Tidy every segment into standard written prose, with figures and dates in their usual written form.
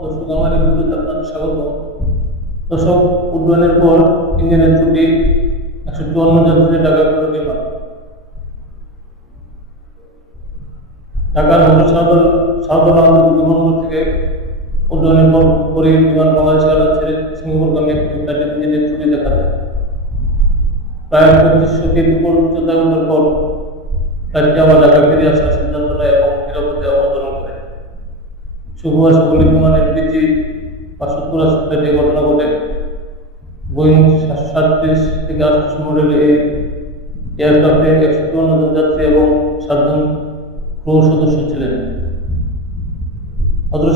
দর্শক আমার এই ভিডিওতে আপনাদের স্বাগত। দর্শক, উড্ডয়নের পর ইঞ্জিনের ত্রুটি 154 যাত্রী ঢাকা করে বিমান। ঢাকার শাহজালাল আন্তর্জাতিক বিমানবন্দর থেকে উড্ডয়নের পরই বিমান বাংলাদেশ এয়ারলাইন্স ছেড়ে সিঙ্গাপুরগামী একটি ফ্লাইটের ইঞ্জিনের ত্রুটি দেখা যায়। প্রায় 2500 ফিট উপর উচ্চতায় ওঠার পর ফ্লাইটটি আবার ঢাকা ফিরে আসার সিদ্ধান্ত নেয় এবং নিরাপদে অবতরণ করে। শুক্রবার সকালে বিমানের পিজি 570 ফ্লাইটে ঘটনা ঘটে। বোয়িং 737 থেকে 88 মডেলের এই এয়ারক্রাফটে 154 জন যাত্রী এবং 7 জন ক্রু সদস্য ছিলেন।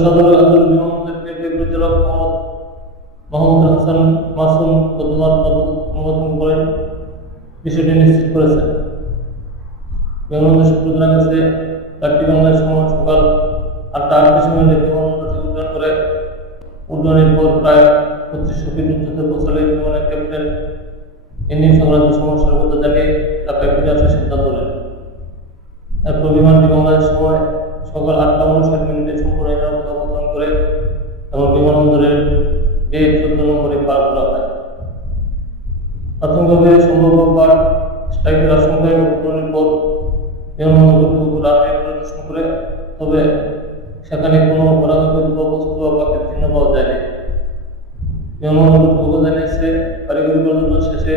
শাহজালাল আন্তর্জাতিক বিমানবন্দরের কেন্দ্রীয় পরিচালক মোহাম্মদ হাসান মাসুম গতকাল অনুমোদন করেন, বিষয়টি নিশ্চিত করেছেন। বিমানবন্দর সূত্র জানা গেছে, ফ্লাইটটি বাংলাদেশ সময় সকাল 8:38 মিনিটে বিমানবন্দর থেকে উড্ডয়ন করে। উড্ডয়নের পর প্রায় 2500 ফিট উচ্চতায় পৌঁছালে বিমানের ক্যাপ্টেন ইঞ্জিন সংক্রান্ত সমস্যার কথা জানিয়ে ঢাকায় ফিরে আসার সিদ্ধান্ত নেন। এরপর বিমানটি বাংলাদেশ সময় সকাল 8:59 মিনিটে সম্পূর্ণ নিরাপদে অবতরণ করে এবং বিমানবন্দরের গেট 14 নম্বরে পার করা হয়। প্রাথমিকভাবে সম্ভাব্য পার্ট স্ট্রাইকের আশঙ্কায় উড্ডয়নের পর বিমানবন্দর কর্তৃপক্ষ রানওয়ে পরিদর্শন করে, তবে সেখানে কোনো অনাকাঙ্ক্ষিত বস্তু বা পাখির চিহ্ন পাওয়া যায়নি। বিমানবন্দর কর্তৃপক্ষ জানিয়েছে, কারিগরি পরিদর্শন শেষে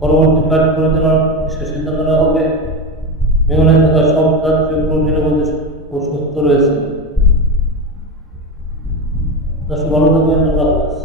পরবর্তী ফ্লাইট পরিচালনার বিষয়ে সিদ্ধান্ত নেওয়া হবে। বিমানে থাকা সব যাত্রী নিরাপদে ও সুস্থ রয়েছে। দর্শক, ভালো থাকবেন। আল্লাহ হাফেজ।